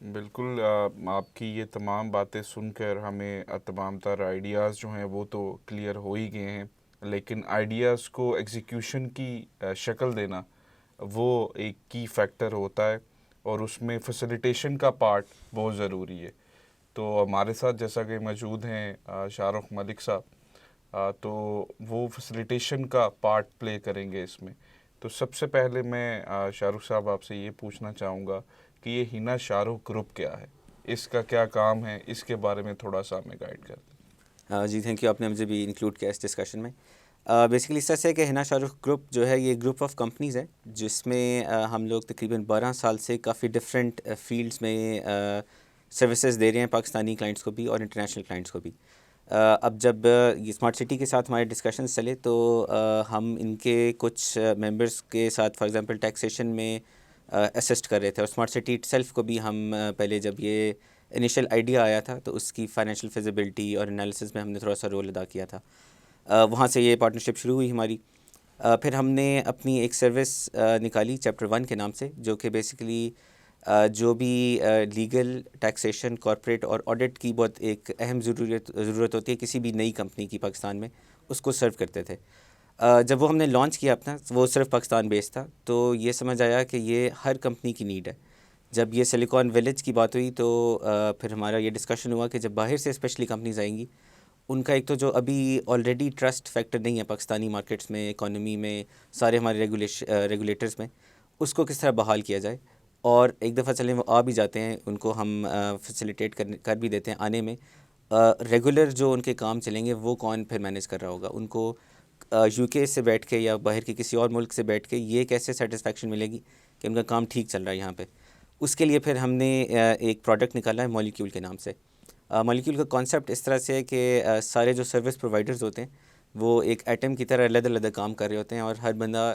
بالکل آپ کی یہ تمام باتیں سن کر ہمیں تمام تر آئیڈیاز جو ہیں وہ تو کلیئر ہو ہی گئے ہیں، لیکن آئیڈیاز کو ایگزیکیوشن کی شکل دینا وہ ایک کی فیکٹر ہوتا ہے، اور اس میں فیسیلیٹیشن کا پارٹ بہت ضروری ہے۔ تو ہمارے ساتھ جیسا کہ موجود ہیں شاہ رخ ملک صاحب، تو وہ فیسیلیٹیشن کا پارٹ پلے کریں گے اس میں۔ تو سب سے پہلے میں شاہ رخ صاحب آپ سے یہ پوچھنا چاہوں گا کہ یہ ہنا شاہ رخ گروپ کیا ہے، اس کا کیا کام ہے، اس کے بارے میں تھوڑا سا ہمیں گائیڈ کر دیں۔ جی تھینک یو، آپ نے مجھے بھی انکلوڈ کیا اس ڈسکشن میں۔ بیسیکلی اس طرح سے کہ ہنا شاہ رخ گروپ جو ہے یہ گروپ آف کمپنیز ہے جس میں ہم لوگ تقریباً 12 سال سے کافی ڈفرینٹ فیلڈس میں سروسز دے رہے ہیں، پاکستانی کلائنٹس کو بھی اور انٹرنیشنل کلائنٹس کو بھی۔ اب جب یہ اسمارٹ سٹی کے ساتھ ہمارے ڈسکشنز چلے تو ہم ان کے کچھ ممبرس کے ساتھ فار ایگزامپل ٹیکسیشن میں اسسٹ کر رہے تھے، اور اسمارٹ سٹی اٹ سیلف کو بھی ہم پہلے جب یہ انیشیل آئیڈیا آیا تھا تو اس کی فائنینشیل فیزیبلٹی اور انالیسس میں ہم نے تھوڑا سا رول ادا کیا تھا۔ وہاں سے یہ پارٹنرشپ شروع ہوئی ہماری۔ پھر ہم نے اپنی ایک سروس نکالی چیپٹر 1 کے نام سے، جو کہ بیسیکلی جو بھی لیگل، ٹیکسیشن، کارپوریٹ اور آڈٹ کی بہت ایک اہم ضرورت ہوتی ہے کسی بھی نئی کمپنی کی پاکستان میں، اس کو سرو کرتے تھے۔ جب وہ ہم نے لانچ کیا اپنا، وہ صرف پاکستان بیس تھا، تو یہ سمجھ آیا کہ یہ ہر کمپنی کی نیڈ ہے۔ جب یہ سلیکان ویلیج کی بات ہوئی تو پھر ہمارا یہ ڈسکشن ہوا کہ جب باہر سے اسپیشلی کمپنیز آئیں گی، ان کا ایک تو جو ابھی آلریڈی ٹرسٹ فیکٹر نہیں ہے پاکستانی مارکیٹس میں، اکانومی میں، سارے ہمارے ریگولیٹرز میں، اس کو کس طرح بحال کیا جائے، اور ایک دفعہ چلیں وہ آ بھی جاتے ہیں، ان کو ہم فیسیلیٹیٹ کر بھی دیتے ہیں آنے میں، ریگولر جو ان کے کام چلیں گے وہ کون پھر مینیج کر رہا ہوگا، ان کو یو کے سے بیٹھ کے یا باہر کے کسی اور ملک سے بیٹھ کے یہ کیسے سیٹسفیکشن ملے گی کہ ان کا کام ٹھیک چل رہا ہے یہاں پہ۔ اس کے لیے پھر ہم نے ایک پروڈکٹ نکالا ہے مولیکیول کے نام سے۔ مولیکیول کا کانسیپٹ اس طرح سے ہے کہ سارے جو سروس پرووائڈرز ہوتے ہیں وہ ایک ایٹم کی طرح علیحدہ علیحدہ کام کر رہے ہوتے ہیں، اور ہر بندہ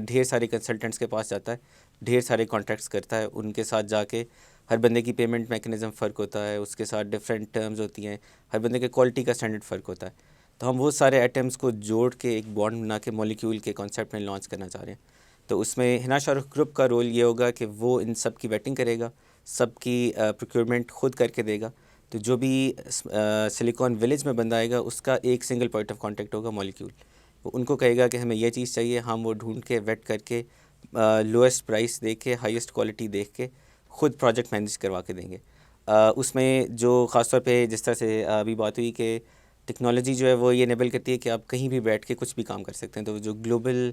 ڈھیر سارے کنسلٹنٹس کے پاس جاتا ہے، ڈھیر سارے کانٹریکٹس کرتا ہے، ان کے ساتھ جا کے ہر بندے کی پیمنٹ میکنزم فرق ہوتا ہے، اس کے ساتھ ڈفرینٹ ٹرمز ہوتی ہیں، ہر بندے کے کوالٹی کا سٹینڈرڈ فرق ہوتا ہے۔ تو ہم وہ سارے ایٹمز کو جوڑ کے ایک بانڈ بنا کے مولیکیول کے کانسیپٹ میں لانچ کرنا چاہ رہے ہیں۔ تو اس میں ہنا شاہ رخ گروپ کا رول یہ ہوگا کہ وہ ان سب کی ویٹنگ کرے گا، سب کی پروکیورمنٹ خود کر کے دے گا۔ تو جو بھی سلیکان ویلیج میں بندہ آئے گا اس کا ایک سنگل پوائنٹ آف کانٹیکٹ ہوگا مولیکیول، وہ ان کو کہے گا کہ ہمیں یہ چیز چاہیے، ہم وہ ڈھونڈ کے ویٹ کر کے لوئسٹ پرائس دے کے، ہائیسٹ کوالٹی دیکھ کے خود پروجیکٹ مینیج کروا کے دیں گے۔ اس میں جو خاص طور پہ جس طرح سے ابھی بات ہوئی کہ ٹیکنالوجی جو ہے وہ یہ انیبل کرتی ہے کہ آپ کہیں بھی بیٹھ کے کچھ بھی کام کر سکتے ہیں، تو جو گلوبل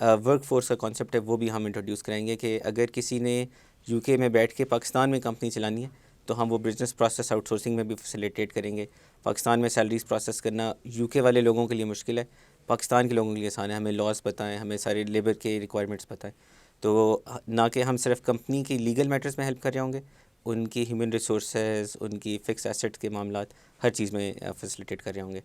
ورک فورس کا کانسیپٹ ہے وہ بھی ہم انٹروڈیوس کریں گے کہ اگر کسی نے یو کے میں بیٹھ کے پاکستان میں کمپنی چلانی ہے تو ہم وہ بزنس پروسیس آؤٹ سورسنگ میں بھی فیسیلیٹیٹ کریں گے۔ پاکستان میں سیلریز پروسیس کرنا یو کے والے لوگوں کے لیے مشکل ہے، پاکستان کے لوگوں کے لیے آسان ہے، ہمیں لاز بتائیں، ہمیں سارے لیبر کے ریکوائرمنٹس بتائیں۔ تو نہ کہ ہم صرف کمپنی کی لیگل میٹرز میں ہیلپ کر رہے ہوں گے، ان کی ہیومن ریسورسز، ان کی فکس ایسٹ کے معاملات، ہر چیز میں فیسیلیٹیٹ کر رہے ہوں گے۔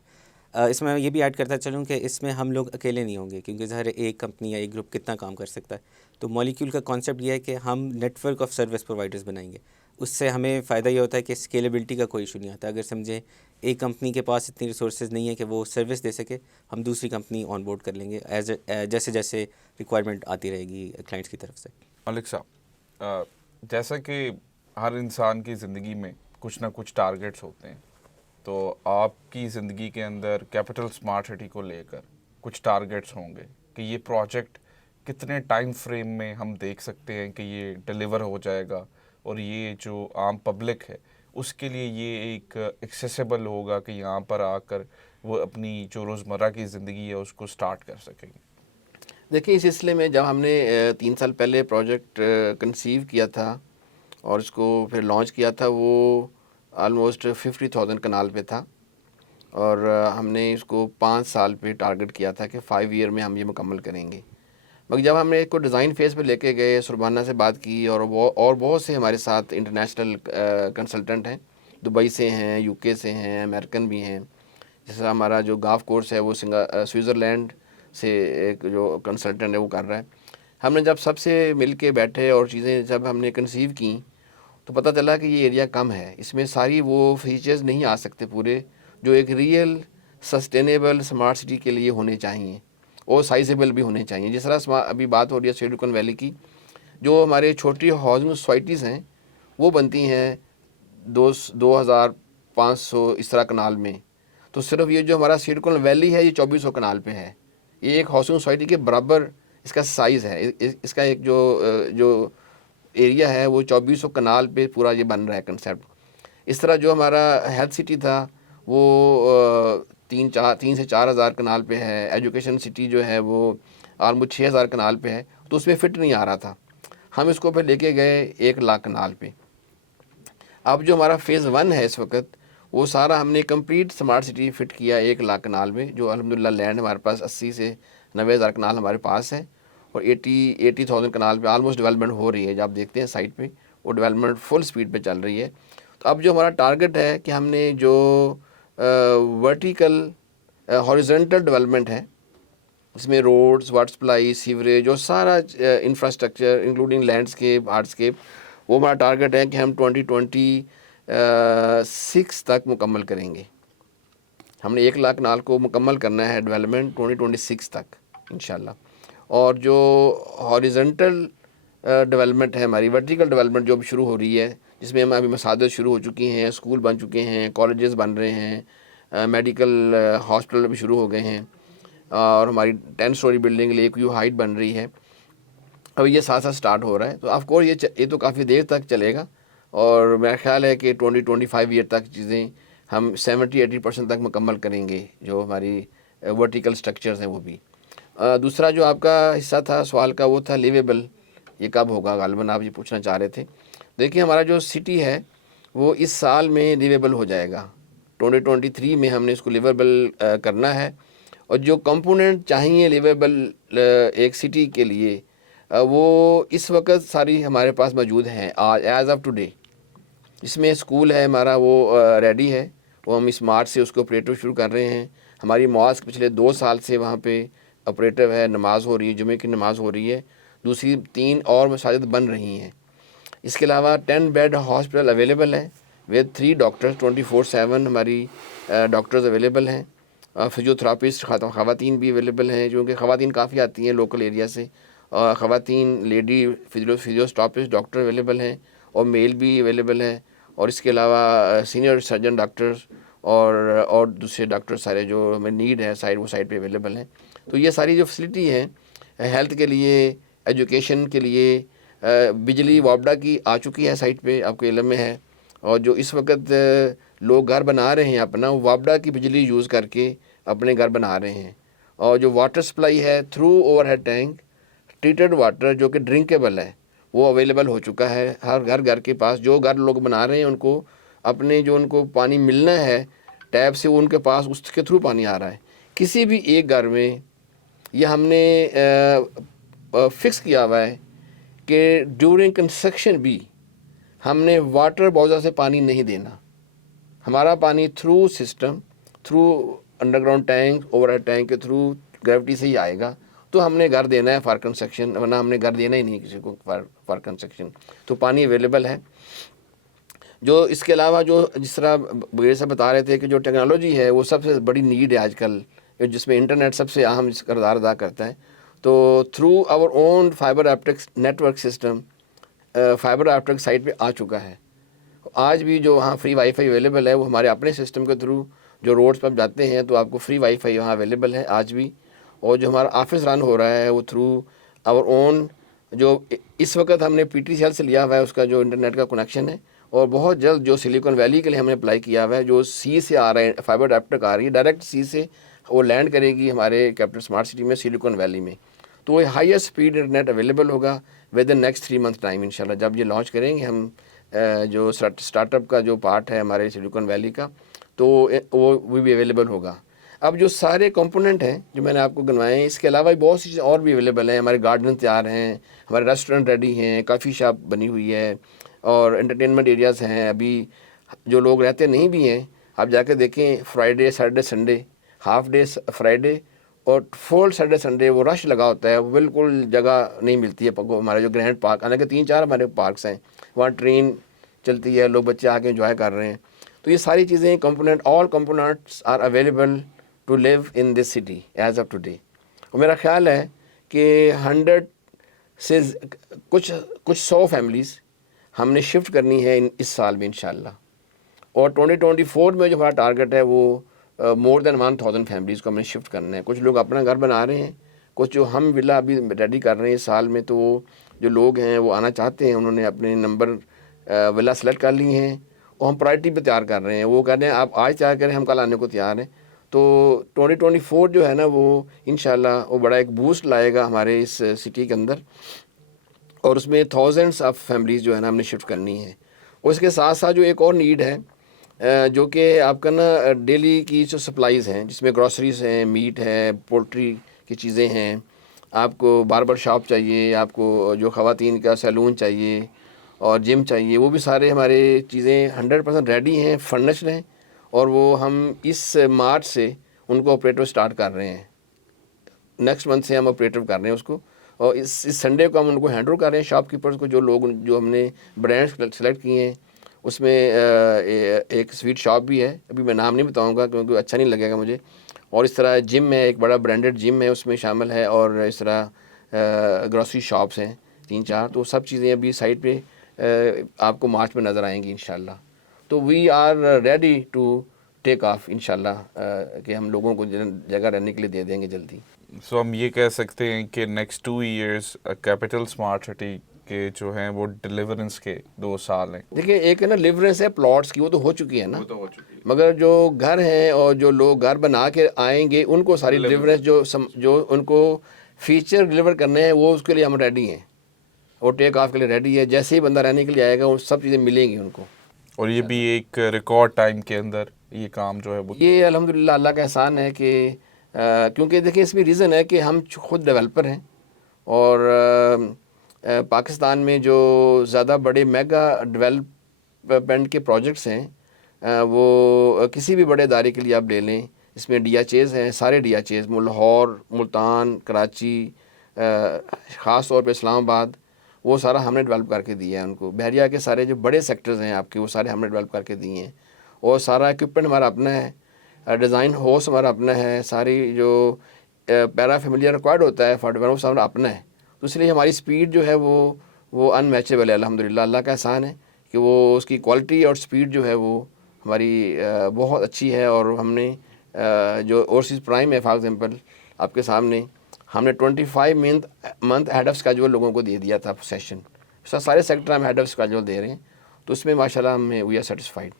اس میں یہ بھی ایڈ کرتا چلوں کہ اس میں ہم لوگ اکیلے نہیں ہوں گے، کیونکہ ظاہر ایک کمپنی یا ایک گروپ کتنا کام کر سکتا ہے۔ تو مولیکیول کا کانسیپٹ یہ ہے کہ ہم network of service providers بنائیں گے۔ اس سے ہمیں فائدہ یہ ہوتا ہے کہ اسکیلیبلٹی کا کوئی ایشو نہیں آتا۔ اگر سمجھیں ایک کمپنی کے پاس اتنی ریسورسز نہیں ہے کہ وہ سروس دے سکے، ہم دوسری کمپنی آن بورڈ کر لیں گے جیسے جیسے ریکوائرمنٹ آتی رہے گی کلائنٹس کی طرف سے۔ ملک صاحب، جیسا کہ ہر انسان کی زندگی میں کچھ نہ کچھ ٹارگیٹس ہوتے ہیں، تو آپ کی زندگی کے اندر کیپٹل اسمارٹ سٹی کو لے کر کچھ ٹارگیٹس ہوں گے کہ یہ پروجیکٹ کتنے ٹائم فریم میں ہم دیکھ سکتے ہیں کہ یہ ڈیلیور ہو جائے گا، اور یہ جو عام پبلک ہے اس کے لیے یہ ایک ایکسیسیبل ہوگا کہ یہاں پر آ کر وہ اپنی جو روزمرہ کی زندگی ہے اس کو سٹارٹ کر سکیں گے۔ دیکھیں، اس سلسلے میں جب ہم نے 3 سال پہلے پروجیکٹ کنسیو کیا تھا اور اس کو پھر لانچ کیا تھا، وہ آلموسٹ 50,000 کنال پہ تھا، اور ہم نے اس کو 5 سال پہ ٹارگٹ کیا تھا کہ 5 ایئر میں ہم یہ مکمل کریں گے۔ مگر جب ہم نے اس کو ڈیزائن فیز پہ لے کے گئے، سربانہ سے بات کی، اور بہت سے ہمارے ساتھ انٹرنیشنل کنسلٹنٹ ہیں، دبئی سے ہیں، یو کے سے ہیں، امریکن بھی ہیں، جیسا ہمارا جو گاف کورس ہے وہ سوئٹزرلینڈ سے ایک جو کنسلٹنٹ ہے وہ کر رہا ہے۔ ہم نے جب سب سے مل کے بیٹھے اور چیزیں جب ہم نے کنسیو کیں تو پتہ چلا کہ یہ ایریا کم ہے، اس میں ساری وہ فیچرز نہیں آ سکتے پورے جو ایک ریئل سسٹینیبل اسمارٹ سٹی کے لیے ہونے چاہیے، اور سائزیبل بھی ہونے چاہیے۔ جس طرح ابھی بات ہو رہی ہے سلیکان ویلی کی، جو ہمارے چھوٹی ہاؤسنگ سوسائٹیز ہیں وہ بنتی ہیں 2500 اس طرح کنال میں. تو صرف یہ جو ہمارا سلیکون ویلی ہے یہ 2400 کنال پہ ہے. یہ ایک ہاؤسنگ سوسائٹی کے برابر اس کا سائز ہے. اس کا ایک جو ایریا ہے وہ 2400 کنال پہ پورا یہ بن رہا ہے کنسیپٹ. اس طرح جو ہمارا ہیلتھ سٹی تھا وہ 3 سے 4 ہزار کنال پہ ہے. ایجوکیشن سٹی جو ہے وہ آلموسٹ 6000 کنال پہ ہے. تو اس میں فٹ نہیں آ رہا تھا. ہم اس کو پھر لے کے گئے 1 لاکھ کنال پہ. اب جو ہمارا فیز 1 ہے اس وقت وہ سارا ہم نے کمپلیٹ سمارٹ سٹی فٹ کیا 1 لاکھ کنال میں, جو الحمدللہ لینڈ ہمارے پاس 80 سے 90 ہزار کنال ہمارے پاس ہے, اور 80,000 کنال پہ آلموسٹ ڈیولپمنٹ ہو رہی ہے. جب آپ دیکھتے ہیں سائٹ پہ وہ ڈیولپمنٹ فل سپیڈ پہ چل رہی ہے. تو اب جو ہمارا ٹارگٹ ہے کہ ہم نے جو ورٹیکل ہاریزونٹل ڈیولپمنٹ ہے اس میں روڈز, واٹر سپلائی, سیوریج, جو سارا انفراسٹرکچر انکلوڈنگ لینڈسکیپ, ہارڈسکیپ, وہ ہمارا ٹارگٹ ہے کہ ہم 2026 تک مکمل کریں گے. ہم نے 1 لاکھ کنال کو مکمل کرنا ہے ڈیولپمنٹ 2026 تک انشاءاللہ. اور جو ہاریزونٹل ڈیولپمنٹ ہے ہماری, ورٹیکل ڈیولپمنٹ جو اب شروع ہو رہی ہے, جس میں ہم ابھی مساجد شروع ہو چکی ہیں, اسکول بن چکے ہیں, کالجز بن رہے ہیں, میڈیکل ہاسپٹل بھی شروع ہو گئے ہیں, اور ہماری 10 story building Lake View Height بن رہی ہے. اب یہ ساتھ سٹارٹ ہو رہا ہے. تو آف کورس یہ تو کافی دیر تک چلے گا, اور میرا خیال ہے کہ 2025 ایئر تک چیزیں ہم 70-80% تک مکمل کریں گے, جو ہماری ورٹیکل سٹرکچرز ہیں وہ بھی. دوسرا جو آپ کا حصہ تھا سوال کا وہ تھا لیویبل, یہ کب ہوگا, غالباً آپ یہ پوچھنا چاہ رہے تھے. دیکھیں ہمارا جو سٹی ہے وہ اس سال میں لیویبل ہو جائے گا. 2023 میں ہم نے اس کو لیویبل کرنا ہے, اور جو کمپوننٹ چاہیے لیویبل ایک سٹی کے لیے وہ اس وقت ساری ہمارے پاس موجود ہیں ایز آف ٹوڈے. اس میں اسکول ہے ہمارا وہ ریڈی ہے, وہ ہم اس مارچ سے اس کو آپریٹو شروع کر رہے ہیں. ہماری ماسک پچھلے 2 سال سے وہاں پہ آپریٹو ہے, نماز ہو رہی ہے, جمعے کی نماز ہو رہی ہے. دوسری 3 اور مساجد بن رہی ہیں. اس کے علاوہ 10 بیڈ ہاسپٹل اویلیبل ہے ود 3 ڈاکٹرز 24/7 ہماری ڈاکٹرز اویلیبل ہیں. فزیوتھراپسٹ خواتین بھی اویلیبل ہیں, کیونکہ خواتین کافی آتی ہیں لوکل ایریا سے. خواتین لیڈی فزیوتھراپسٹ ڈاکٹر اویلیبل ہیں, اور میل بھی اویلیبل ہیں. اور اس کے علاوہ سینئر سرجن ڈاکٹرز اور دوسرے ڈاکٹر سارے جو ہمیں نیڈ ہے وہ سائٹ پہ اویلیبل ہیں. تو یہ ساری جو فیسلٹی ہیں ہیلتھ کے لیے, ایجوکیشن کے لیے, بجلی وابڈا کی آ چکی ہے سائٹ پہ, آپ کو علم میں ہے. اور جو اس وقت لوگ گھر بنا رہے ہیں اپنا, وہ وابڈا کی بجلی یوز کر کے اپنے گھر بنا رہے ہیں. اور جو واٹر سپلائی ہے through overhead tank, treated water جو کہ ڈرنکیبل ہے وہ اویلیبل ہو چکا ہے ہر گھر کے پاس. جو گھر لوگ بنا رہے ہیں ان کو اپنے جو ان کو پانی ملنا ہے ٹیپ سے, وہ ان کے پاس اس کے تھرو پانی آ رہا ہے. کسی بھی ایک گھر میں یہ ہم نے فکس کیا ہوا ہے کہ ڈیورنگ کنسٹرکشن بھی ہم نے واٹر باؤزر سے پانی نہیں دینا. ہمارا پانی through system, through underground tank, overhead tank کے تھرو گریوٹی سے ہی آئے گا. تو ہم نے گھر دینا ہے فار کنسٹرکشن, ورنہ ہم نے گھر دینا ہی نہیں کسی کو فار کنسٹرکشن. تو پانی اویلیبل ہے. جو اس کے علاوہ جو جس طرح بغیر سے بتا رہے تھے کہ جو ٹیکنالوجی ہے وہ سب سے بڑی نیڈ ہے آج کل, جس میں انٹرنیٹ سب سے اہم کردار ادا کرتا ہے. تو through our own fibre optic network system, fibre optic site پہ آ چکا ہے. آج بھی جو وہاں فری وائی فائی اویلیبل ہے وہ ہمارے اپنے سسٹم کے تھرو جو روڈس پر جاتے ہیں تو آپ کو فری وائی فائی وہاں اویلیبل ہے آج بھی. اور جو ہمارا آفس رن ہو رہا ہے وہ تھرو آور اون, جو اس وقت ہم نے پی ٹی سی ایل سے لیا ہوا ہے اس کا جو انٹرنیٹ کا کنیکشن ہے. اور بہت جلد جو سلیکون ویلی کے لیے ہم نے اپلائی کیا ہوا ہے, جو سی سے آ رہا ہے, فائبر آپٹک آ رہی ہے ڈائریکٹ سی سے, وہ لینڈ کرے گی ہمارے کیپٹل اسمارٹ سٹی میں سلیکون ویلی میں. تو وہ ہائیسٹ اسپیڈ انٹرنیٹ اویلیبل ہوگا with in next 3 months time انشاءاللہ. جب یہ لانچ کریں گے ہم جو اسٹارٹ اپ کا جو پارٹ ہے ہمارے سلیکون ویلی کا, تو وہ بھی اویلیبل ہوگا. اب جو سارے کمپوننٹ ہیں جو میں نے آپ کو گنوائے ہیں, اس کے علاوہ بہت سی چیزیں اور بھی اویلیبل ہیں. ہمارے گارڈن تیار ہیں, ہمارے ریسٹورنٹ ریڈی ہیں, کافی شاپ بنی ہوئی ہے, اور انٹرٹینمنٹ ایریاز ہیں. ابھی جو لوگ رہتے نہیں بھی ہیں آپ جا کے دیکھیں, Friday Saturday Sunday, half day Friday اور فول سیٹرڈے سنڈے وہ رش لگا ہوتا ہے, وہ بالکل جگہ نہیں ملتی ہے. ہمارے جو گرینڈ پارک, حالانکہ 3-4 ہمارے پارکس ہیں, وہاں ٹرین چلتی ہے, لوگ بچے آ کے انجوائے کر رہے ہیں. تو یہ ساری چیزیں component, all components are available to live in this city as of today. اور میرا خیال ہے کہ 100 سے کچھ 100 فیملیز ہم نے شفٹ کرنی ہے اس سال میں انشاءاللہ. اور 2024 میں جو ہمارا ٹارگٹ ہے وہ مور دین 1000 فیملیز کو ہم نے شفٹ کرنا ہے. کچھ لوگ اپنا گھر بنا رہے ہیں, کچھ جو ہم ولا ابھی ریڈی کر رہے ہیں اس سال میں, تو وہ جو لوگ ہیں وہ آنا چاہتے ہیں, انہوں نے اپنے نمبر ولا سلیکٹ کر لی ہیں اور ہم پرائرٹی پہ تیار کر رہے ہیں. وہ کہہ رہے ہیں آپ آج تیار کریں, ہم کل آنے کو تیار ہیں. تو 2024 جو ہے نا وہ انشاءاللہ وہ بڑا ایک بوسٹ لائے گا ہمارے اس سٹی کے اندر, اور اس میں تھاؤزنڈس آف فیملیز جو ہے نا ہم نے شفٹ کرنی ہے. اور اس کے ساتھ ساتھ جو ایک اور نیڈ ہے جو کہ آپ کا نا ڈیلی کی جو سپلائیز ہیں, جس میں گروسریز ہیں, میٹ ہے, پولٹری کی چیزیں ہیں, آپ کو باربر شاپ چاہیے, آپ کو جو خواتین کا سیلون چاہیے اور جم چاہیے, وہ بھی سارے ہمارے چیزیں 100% ریڈی ہیں, فرنشڈ ہیں, اور وہ ہم اس مارچ سے ان کو آپریٹر سٹارٹ کر رہے ہیں. نیکسٹ منتھ سے ہم آپریٹر کر رہے ہیں اس کو, اور اس سنڈے کو ہم ان کو ہینڈ اوور کر رہے ہیں شاپ کیپرز کو. جو لوگ جو ہم نے برانڈ سلیکٹ کیے ہیں, اس میں ایک سویٹ شاپ بھی ہے, ابھی میں نام نہیں بتاؤں گا کیونکہ اچھا نہیں لگے گا مجھے, اور اس طرح جم ہے, ایک بڑا برانڈڈ جم ہے اس میں شامل ہے, اور اس طرح گروسری شاپس ہیں 3-4. تو سب چیزیں ابھی سائٹ پہ آپ کو مارچ میں نظر آئیں گی انشاءاللہ. تو we are ready to take off انشاءاللہ, کہ ہم لوگوں کو جگہ رہنے کے لیے دے دیں گے جلدی. سو ہم یہ کہہ سکتے ہیں کہ next 2 years capital smart city کے جو ہیں وہ ڈیلیورنس کے 2 سال ہیں. دیکھیں ایک ہے نا لیورنس ہے پلاٹس کی, وہ تو ہو چکی ہے نا, مگر جو گھر ہیں اور جو لوگ گھر بنا کے آئیں گے ان کو ساری ڈیلیورنس جو ان کو فیچر ڈیلیور کرنے ہیں وہ اس کے لیے ہم ریڈی ہیں, وہ ٹیک آف کے لیے ریڈی ہے. جیسے ہی بندہ رہنے کے لیے آئے گا وہ سب چیزیں ملیں گی ان کو, اور یہ بھی ایک ریکارڈ ٹائم کے اندر یہ کام جو ہے وہ, یہ الحمدللہ اللہ کا احسان ہے کہ کیونکہ دیکھیں اس میں ریزن ہے کہ ہم خود ڈیولپر ہیں, اور پاکستان میں جو زیادہ بڑے میگا ڈیولپمنٹ کے پروجیکٹس ہیں وہ کسی بھی بڑے ادارے کے لیے آپ لے لیں, اس میں ڈی ایچ ایز ہیں, سارے D H As, Lahore, Multan, Karachi, خاص طور پہ اسلام آباد, وہ سارا ہم نے ڈیولپ کر کے دیا ہے ان کو. بحریہ کے سارے جو بڑے سیکٹرز ہیں آپ کے وہ سارے ہم نے ڈیولپ کر کے دیے ہیں, اور سارا ایکوپمنٹ ہمارا اپنا ہے, ڈیزائن ہاؤس ہمارا اپنا ہے, ساری جو پیرا فیملیئر ریکوائرڈ ہوتا ہے وہ ہمارا اپنا ہے. تو اس لیے ہماری سپیڈ جو ہے وہ ان میچیبل ہے الحمدللہ. اللہ کا احسان ہے کہ وہ اس کی کوالٹی اور سپیڈ جو ہے وہ ہماری بہت اچھی ہے. اور ہم نے جو اوورسیز پرائم ہے فار ایگزامپل آپ کے سامنے, ہم نے 25 منتھ ہیڈ آف اسکیجول لوگوں کو دے دیا تھا سیشن. سارے سیکٹر ہم ہیڈ آف اسکیجول دے رہے ہیں, تو اس میں ماشاءاللہ ہمیں وی آر سیٹسفائیڈ.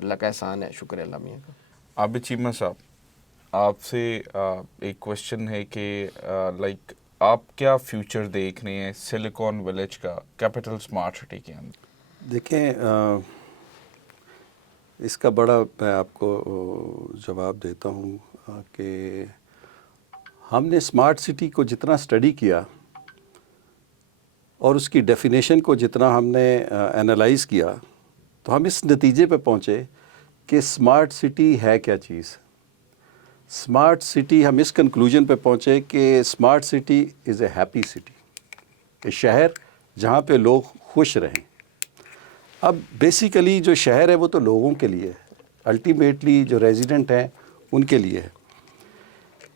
اللہ کا احسان ہے, شکر ہے اللہ میاں کا. عابد چیمہ صاحب, آپ سے ایک کوشچن ہے کہ لائک آپ کیا فیوچر دیکھ رہے ہیں سلیکون ولیج کا کیپٹل اسمارٹ سٹی کے اندر؟ دیکھیں اس کا بڑا میں آپ کو جواب دیتا ہوں کہ ہم نے اسمارٹ سٹی کو جتنا اسٹڈی کیا اور اس کی ڈیفینیشن کو جتنا ہم نے انالائز کیا, تو ہم اس نتیجے پہ پہنچے کہ اسمارٹ سٹی ہے کیا چیز. اسمارٹ سٹی, ہم اس کنکلوژن پہ پہنچے کہ smart city is a happy city, ایک شہر جہاں پہ لوگ خوش رہیں. اب بیسیکلی جو شہر ہے وہ تو لوگوں کے لیے ہے, الٹیمیٹلی جو ریزیڈنٹ ہیں ان کے لیے ہے.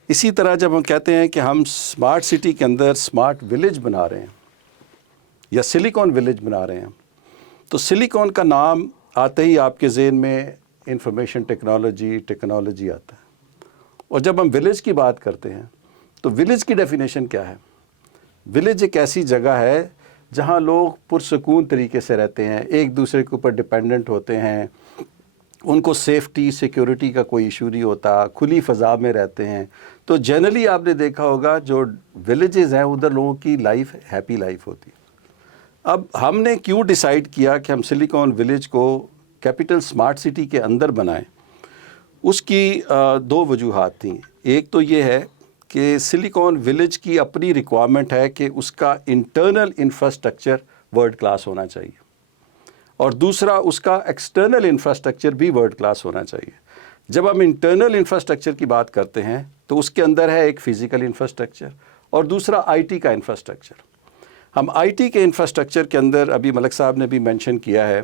اسی طرح جب ہم کہتے ہیں کہ ہم اسمارٹ سٹی کے اندر اسمارٹ ولیج بنا رہے ہیں یا سلیکون ولیج بنا رہے ہیں, تو سلیکون کا نام آتے ہی آپ کے ذہن میں انفارمیشن ٹیکنالوجی آتا ہے. اور جب ہم ولیج کی بات کرتے ہیں تو ولیج کی ڈیفینیشن کیا ہے؟ ولیج ایک ایسی جگہ ہے جہاں لوگ پرسکون طریقے سے رہتے ہیں, ایک دوسرے کے اوپر ڈپینڈنٹ ہوتے ہیں, ان کو سیفٹی سیکیورٹی کا کوئی ایشو نہیں ہوتا, کھلی فضا میں رہتے ہیں. تو جنرلی آپ نے دیکھا ہوگا جو ولیجز ہیں ادھر لوگوں کی لائف ہیپی لائف ہوتی ہے. اب ہم نے کیوں ڈیسائیڈ کیا کہ ہم سلیکون ولیج کو کیپٹل اسمارٹ سٹی کے اندر بنائیں؟ اس کی 2 وجوہات تھیں. ایک تو یہ ہے کہ سلیکون ولیج کی اپنی ریکوائرمنٹ ہے کہ اس کا انٹرنل انفراسٹرکچر ورلڈ کلاس ہونا چاہیے, اور دوسرا اس کا ایکسٹرنل انفراسٹرکچر بھی ورلڈ کلاس ہونا چاہیے. جب ہم انٹرنل انفراسٹرکچر کی بات کرتے ہیں تو اس کے اندر ہے ایک فزیکل انفراسٹرکچر اور دوسرا آئی ٹی کا انفراسٹرکچر. ہم آئی ٹی کے انفراسٹرکچر کے اندر ابھی ملک صاحب نے بھی مینشن کیا ہے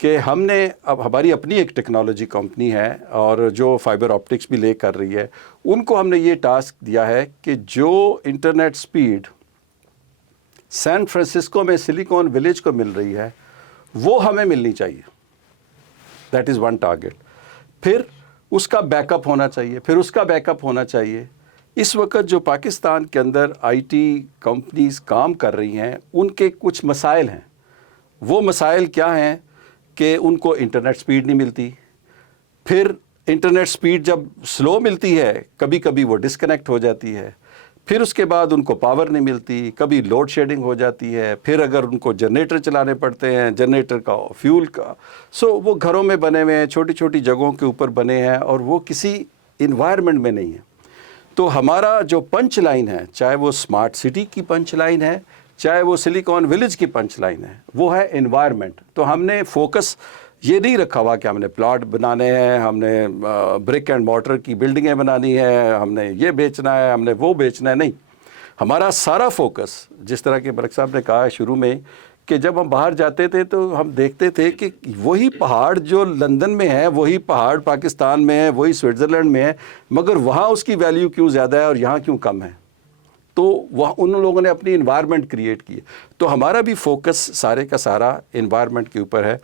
کہ ہم نے اب ہماری اپنی ایک ٹیکنالوجی کمپنی ہے اور جو فائبر آپٹکس بھی لے کر رہی ہے, ان کو ہم نے یہ ٹاسک دیا ہے کہ جو انٹرنیٹ سپیڈ سین فرانسسکو میں سلیکون ولیج کو مل رہی ہے وہ ہمیں ملنی چاہیے. That is one target. پھر اس کا بیک اپ ہونا چاہیے, پھر اس کا بیک اپ ہونا چاہیے. اس وقت جو پاکستان کے اندر آئی ٹی کمپنیز کام کر رہی ہیں ان کے کچھ مسائل ہیں. وہ مسائل کیا ہیں کہ ان کو انٹرنیٹ سپیڈ نہیں ملتی. پھر انٹرنیٹ سپیڈ جب سلو ملتی ہے کبھی کبھی وہ ڈسکنیکٹ ہو جاتی ہے. پھر اس کے بعد ان کو پاور نہیں ملتی, کبھی لوڈ شیڈنگ ہو جاتی ہے. پھر اگر ان کو جنریٹر چلانے پڑتے ہیں, جنریٹر کا فیول کا, وہ گھروں میں بنے ہوئے ہیں, چھوٹی چھوٹی جگہوں کے اوپر بنے ہیں اور وہ کسی انوائرمنٹ میں نہیں ہیں. تو ہمارا جو پنچ لائن ہے, چاہے وہ اسمارٹ سٹی کی پنچ لائن ہے, چاہے وہ سلیکان ولیج کی پنچ لائن ہے, وہ ہے انوائرمنٹ. تو ہم نے فوکس یہ نہیں رکھا ہوا کہ ہم نے پلاٹ بنانے ہیں, ہم نے برک اینڈ مارٹر کی بلڈنگیں بنانی ہے, ہم نے یہ بیچنا ہے, ہم نے وہ بیچنا ہے. نہیں, ہمارا سارا فوکس, جس طرح کہ ملک صاحب نے کہا شروع میں کہ جب ہم باہر جاتے تھے تو ہم دیکھتے تھے کہ وہی پہاڑ جو لندن میں ہے, وہی پہاڑ پاکستان میں ہے, وہی سوئٹزرلینڈ میں ہے, مگر وہاں اس کی ویلیو کیوں زیادہ ہے اور یہاں کیوں کم ہے. تو وہ ان لوگوں نے اپنی انوائرمنٹ کریٹ کی. تو ہمارا بھی فوکس سارے کا سارا انوائرمنٹ کے اوپر ہے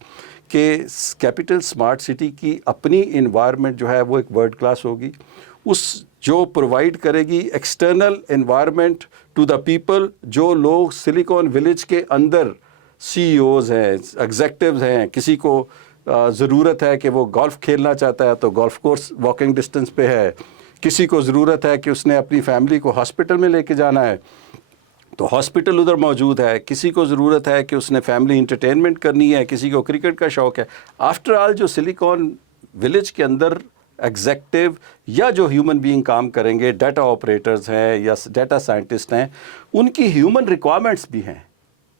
کہ کیپٹل اسمارٹ سٹی کی اپنی انوائرمنٹ جو ہے وہ ایک ورلڈ کلاس ہوگی. اس جو پرووائڈ کرے گی external environment to the people. جو لوگ سلیکان ولیج کے اندر سی ای اوز ہیں, ایگزیکٹوز ہیں, کسی کو ضرورت ہے کہ وہ گولف کھیلنا چاہتا ہے تو گولف کورس واکنگ ڈسٹنس پہ ہے, کسی کو ضرورت ہے کہ اس نے اپنی فیملی کو ہاسپٹل میں لے کے جانا ہے تو ہاسپٹل ادھر موجود ہے, کسی کو ضرورت ہے کہ اس نے فیملی انٹرٹینمنٹ کرنی ہے, کسی کو کرکٹ کا شوق ہے. آفٹر آل جو سلیکان ولیج کے اندر ایگزیکٹو یا جو ہیومن بینگ کام کریں گے, ڈیٹا آپریٹرز ہیں یا ڈیٹا سائنٹسٹ ہیں, ان کی ہیومن ریکوائرمنٹس بھی ہیں.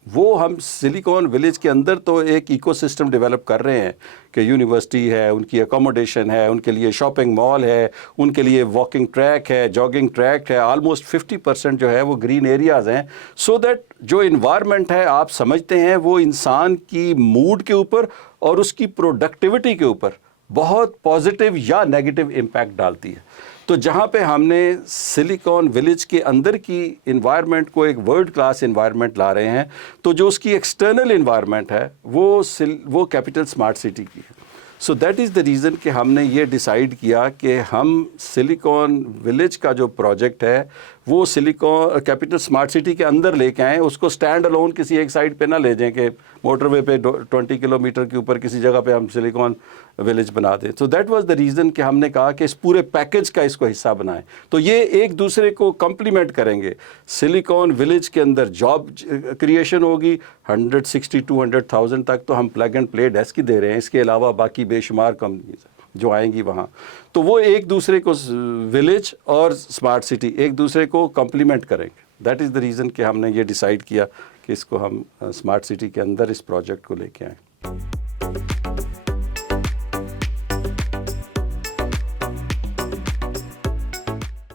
وہ ہم سلیکان ولیج کے اندر تو ایک ایکو سسٹم ڈیولپ کر رہے ہیں کہ یونیورسٹی ہے, ان کی اکوموڈیشن ہے, ان کے لیے شاپنگ مال ہے, ان کے لیے واکنگ ٹریک ہے, جاگنگ ٹریک ہے. آلموسٹ 50% جو ہے وہ گرین ایریاز ہیں. سو دیٹ جو انوائرمنٹ ہے آپ سمجھتے ہیں وہ انسان کی موڈ کے اوپر اور اس کی پروڈکٹیوٹی کے اوپر بہت پازیٹیو یا نیگیٹو امپیکٹ ڈالتی ہے. تو جہاں پہ ہم نے سلیکان ولیج کے اندر کی انوائرمنٹ کو ایک ورلڈ کلاس انوائرمنٹ لا رہے ہیں, تو جو اس کی ایکسٹرنل انوائرمنٹ ہے وہ کیپٹل اسمارٹ سٹی کی ہے. So that is the reason کہ ہم نے یہ ڈیسائیڈ کیا کہ ہم سلیکان ولیج کا جو پروجیکٹ ہے وہ سلیکان کیپٹل اسمارٹ سٹی کے اندر لے کے آئیں. اس کو اسٹینڈ الون کسی ایک سائڈ پہ نہ لے جائیں کہ موٹر وے پہ 20 کلومیٹر کے اوپر کسی جگہ پہ ہم سلیکان ولیج بنا دیں. تو دیٹ واز دا ریزن کہ ہم نے کہا کہ اس پورے پیکج کا اس کو حصہ بنائیں. تو یہ ایک دوسرے کو کمپلیمنٹ کریں گے. سلیکان ولیج کے اندر جاب کریشن ہوگی 160-200,000 تک, تو ہم پلگ اینڈ پلے ڈیسک ہی دے رہے ہیں. اس کے علاوہ باقی بے شمار کمپنیز جو آئیں گی وہاں, تو وہ ایک دوسرے کو ولیج اور اسمارٹ سٹی ایک دوسرے کو کمپلیمنٹ کریں گے. دیٹ از دا ریزن کہ ہم نے یہ ڈیسائیڈ کیا کہ اس کو ہم اسمارٹ سٹی کے اندر اس پروجیکٹ کو لے کے آئیں.